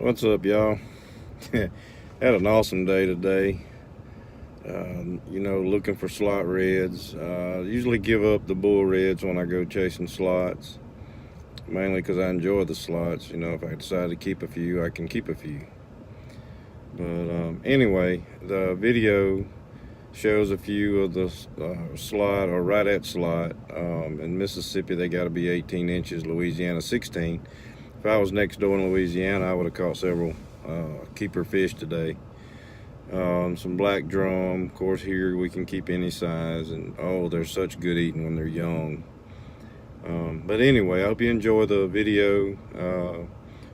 What's up, y'all? Had an awesome day today. Looking for slot reds. Usually give up the bull reds when I go chasing slots, mainly because I enjoy the slots. If I decide to keep a few, I can keep a few. But anyway, the video shows a few of the slot, or right at slot. In Mississippi, they got to be 18 inches, Louisiana 16. If I was next door in Louisiana, I would have caught several keeper fish today. Some black drum. Of course, here we can keep any size, and they're such good eating when they're young. But anyway, I hope you enjoy the video.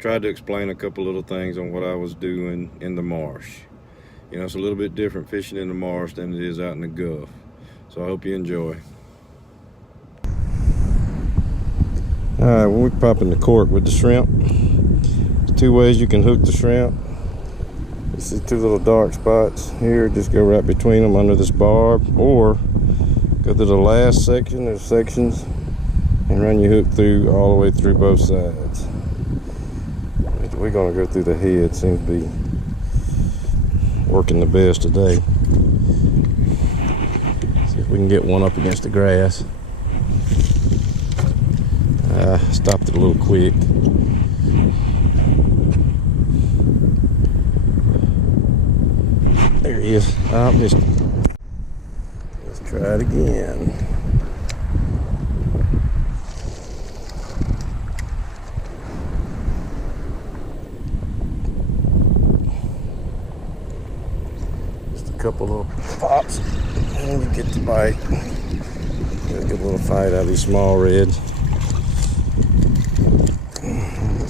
Tried to explain a couple little things on what I was doing in the marsh. It's a little bit different fishing in the marsh than it is out in the Gulf. So I hope you enjoy. Alright, when we're popping the cork with the shrimp, there's two ways you can hook the shrimp. You see two little dark spots here, just go right between them under this barb, or go to the last section, there's sections, and run your hook through all the way through both sides. We're going to go through the head, seems to be working the best today. See if we can get one up against the grass. Stopped it a little quick. There he is. I missed him. Let's try it again. Just a couple little pops, and you get the bite. Get a good little fight out of these small reds.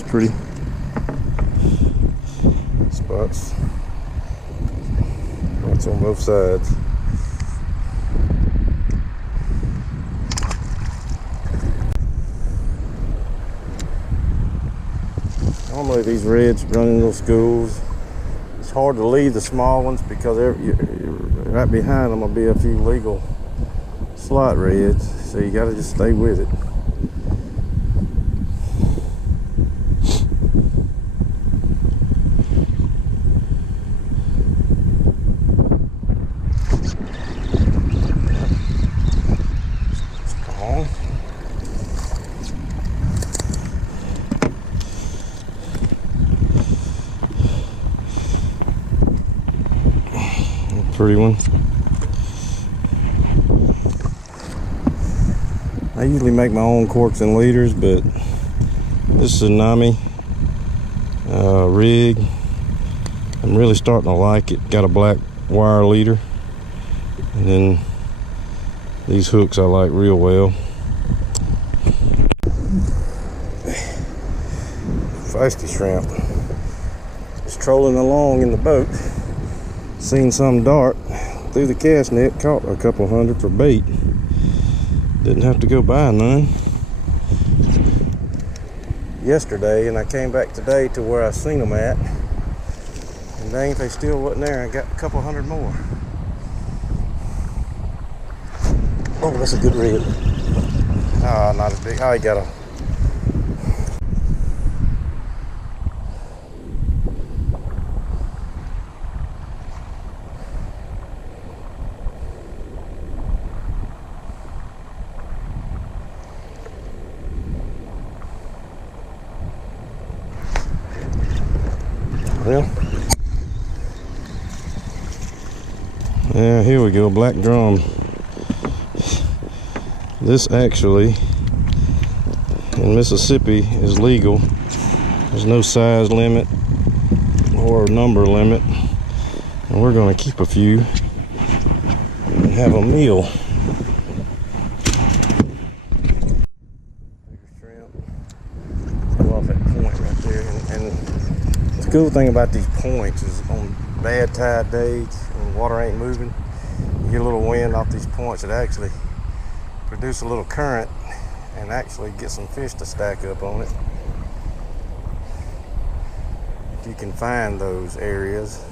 Pretty spots on both sides. Normally these reds run in little schools. It's hard to leave the small ones because right behind them will be a few legal slot reds, so you got to just stay with it. Pretty one. I usually make my own corks and leaders, but this tsunami rig, I'm really starting to like it. Got a black wire leader, and then these hooks I like real well. Feisty shrimp. Just trolling along in the boat. Seen some dart through the cast net, caught a couple hundred for bait. Didn't have to go buy none yesterday, and I came back today to where I seen them at, and dang, if they still wasn't there, I got a couple hundred more. Oh, that's a good red. Not as big. He got a yeah, here we go, black drum. This actually in Mississippi is legal. There's no size limit or number limit, and we're going to keep a few and have a meal. Go off that point right there, and the cool thing about these points is on bad tide days when the water ain't moving, you get a little wind off these points, it actually produce a little current and actually get some fish to stack up on it. If you can find those areas,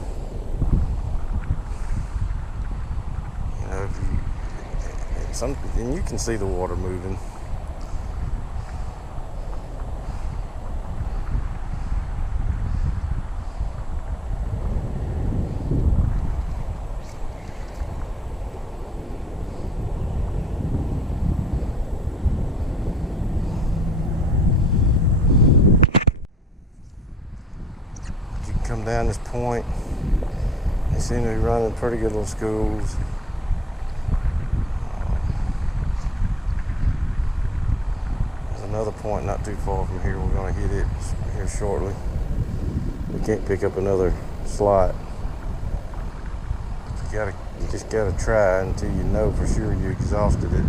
and you can see the water moving. down this point. They seem to be running pretty good little schools. There's another point not too far from here. We're going to hit it here shortly. We can't pick up another slot. You just gotta try until you know for sure you exhausted it.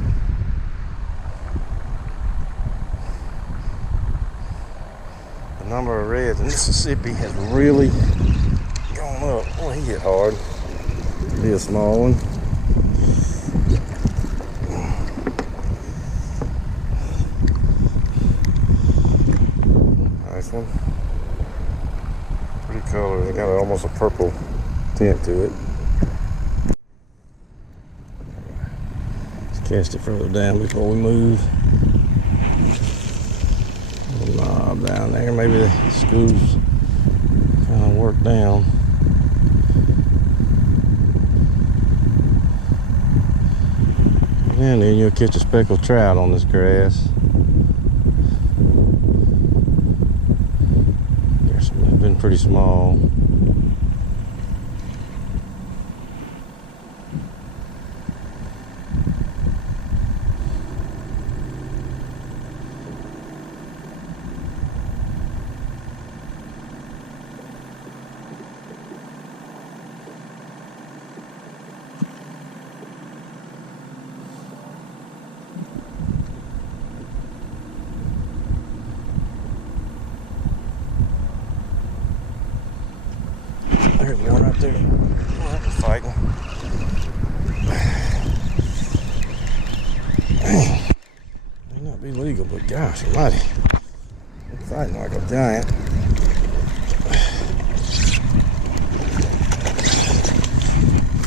The number of reds in Mississippi has really gone up. Oh, he hit hard. Be a small one. Nice one. Pretty color. They got almost a purple tint to it. Let's cast it further down before we move. Little knob down there. Maybe the screws kind of work down. And then you'll catch a speckled trout on this grass. They've been pretty small. There's one right there. Oh, that was fighting. May not be legal, but gosh almighty. They're fighting like a giant.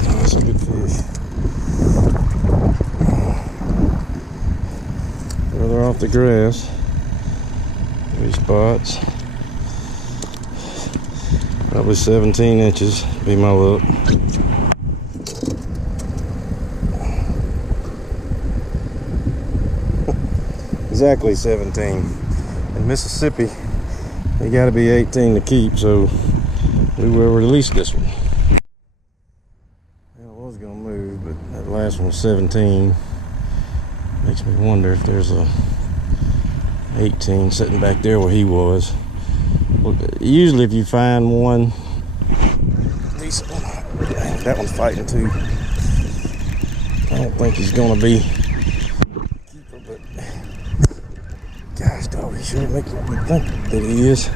Oh, that's a good fish. Further off the grass. 3 spots. Probably 17 inches, be my luck. Exactly 17. In Mississippi, they gotta be 18 to keep, so we will release this one. I was gonna move, but that last one was 17. Makes me wonder if there's a 18 sitting back there where he was. Usually if you find one decent one, that one's fighting too. I don't think he's gonna be a keeper, but gosh dog, he sure makes me think that he is.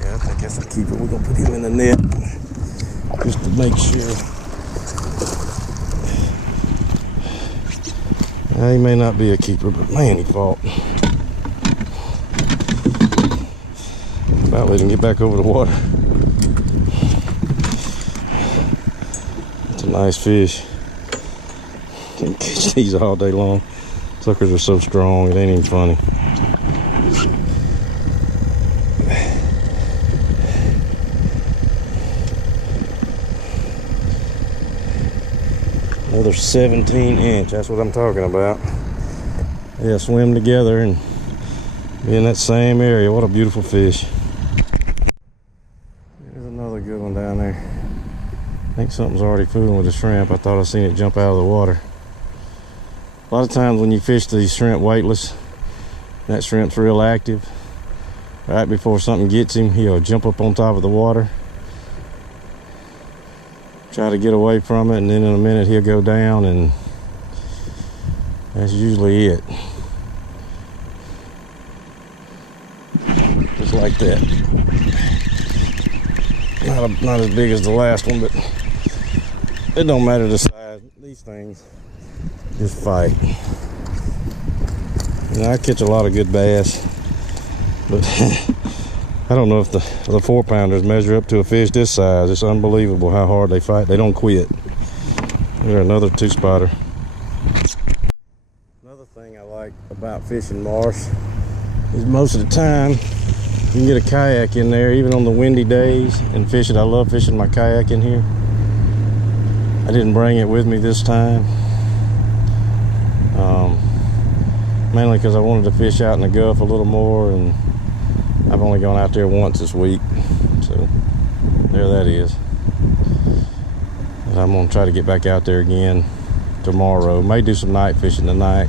Yeah, I think that's a keeper. We're gonna put him in the net just to make sure. He may not be a keeper, but man, he fought. About let him get back over the water. It's a nice fish. Can catch these all day long. Suckers are so strong, it ain't even funny. Another 17 inch, that's what I'm talking about. Yeah, swim together and be in that same area. What a beautiful fish. There's another good one down there. I think something's already fooling with the shrimp. I thought I seen it jump out of the water. A lot of times when you fish these shrimp weightless, that shrimp's real active. Right before something gets him, he'll jump up on top of the water, try to get away from it, and then in a minute he'll go down, and that's usually it. Just like that. Not as big as the last one, but it don't matter the size. These things just fight. You know, I catch a lot of good bass, but I don't know if the 4-pounders measure up to a fish this size. It's unbelievable how hard they fight. They don't quit. There's another 2-spotter. Another thing I like about fishing marsh is most of the time you can get a kayak in there, even on the windy days, and fish it. I love fishing my kayak in here. I didn't bring it with me this time, mainly because I wanted to fish out in the Gulf a little more, and I've only gone out there once this week, so there that is. And I'm gonna try to get back out there again tomorrow. May do some night fishing tonight.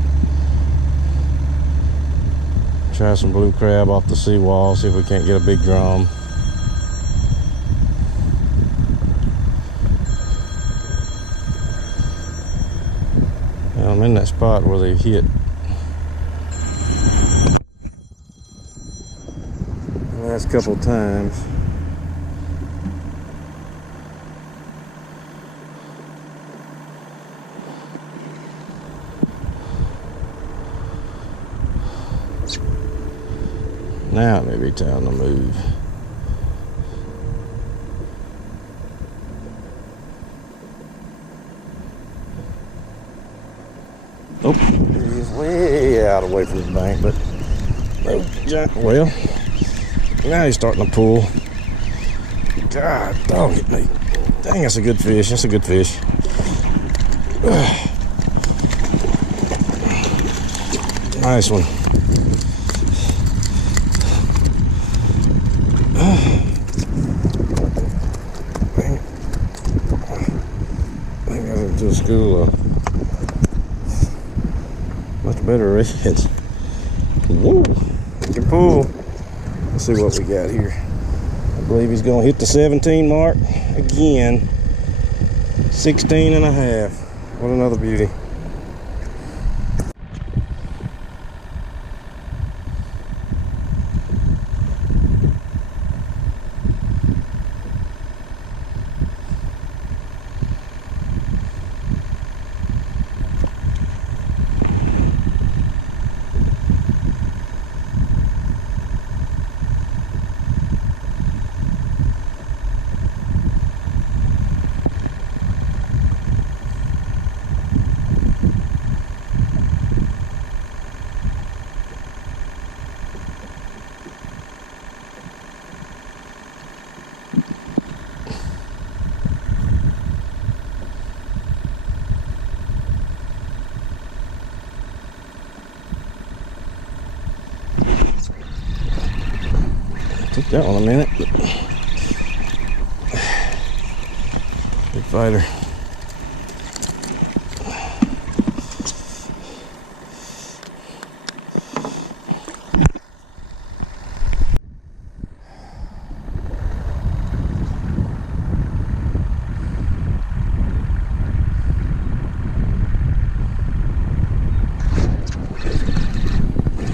Try some blue crab off the seawall, see if we can't get a big drum. And I'm in that spot where they hit the last couple times. Now it may be time to move. Oh, he's way out away from the bank, but no giant. Well, now he's starting to pull. God dog it, mate. Dang, that's a good fish. That's a good fish. Nice one. To school much better reds. Woo! He can pull. Let's see what we got here. I believe he's gonna hit the 17 mark again. 16 and a half. What another beauty. Took that one a minute, but big fighter.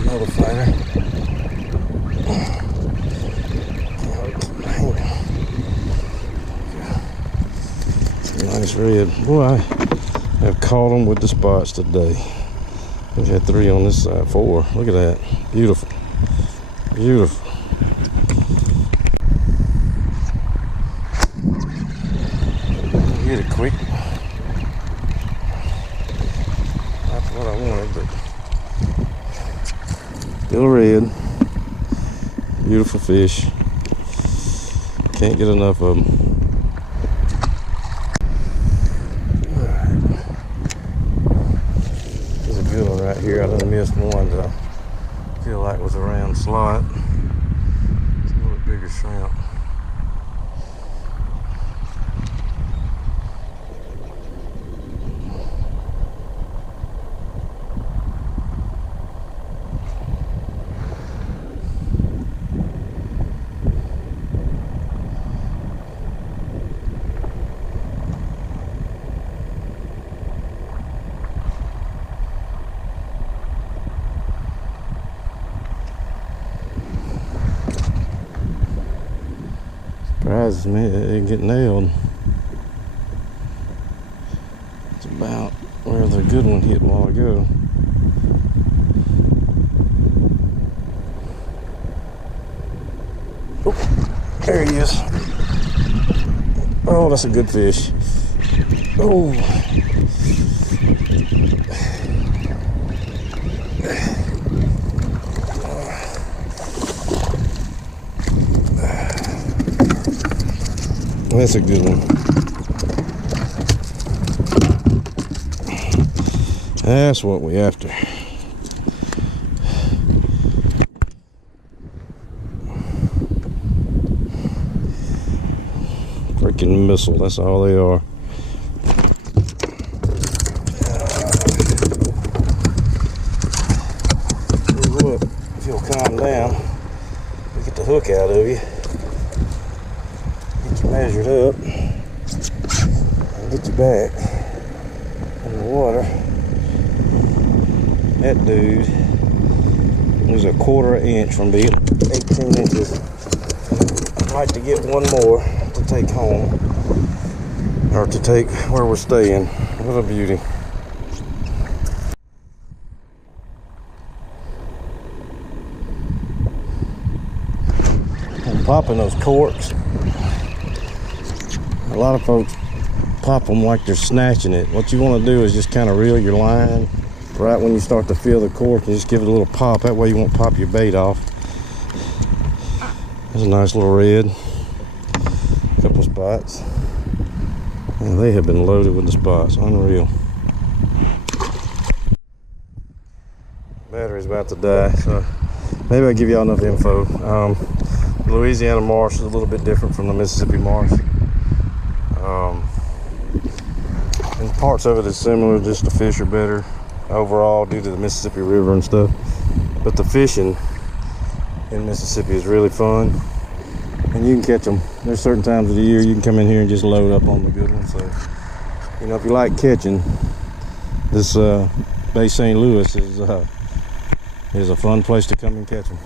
Another fighter. Nice red. Boy, I have caught them with the spots today. We've had 3 on this side, 4. Look at that. Beautiful. Beautiful. Get it quick. That's what I wanted, but still red. Beautiful fish. Can't get enough of them. Good one right here. I done missed one that I feel like was a round slot. It's a little bit bigger shrimp. Surprises me it didn't get nailed. It's about where the good one hit a while ago. Oh, there he is. Oh, that's a good fish. Oh. That's a good one. That's what we after. freaking missile. That's all they are. Look, if you'll calm down, we get the hook out of you. Get you measured up. And get you back in the water. That dude was a 1/4 inch from being 18 inches. I'd like to get one more to take home, or to take where we're staying. What a beauty. I'm popping those corks. A lot of folks pop them like they're snatching it. What you want to do is just kind of reel your line right when you start to feel the cork, and just give it a little pop. That way you won't pop your bait off. There's a nice little red. Couple spots. And they have been loaded with the spots. Unreal. Battery's about to die, so maybe I'll give y'all enough info. The Louisiana marsh is a little bit different from the Mississippi marsh. And parts of it is similar, just the fish are better overall due to the Mississippi River and stuff. But the fishing in Mississippi is really fun, and you can catch them. There's certain times of the year you can come in here and just load up on the good ones. So, you know, if you like catching, this Bay St. Louis is a fun place to come and catch them.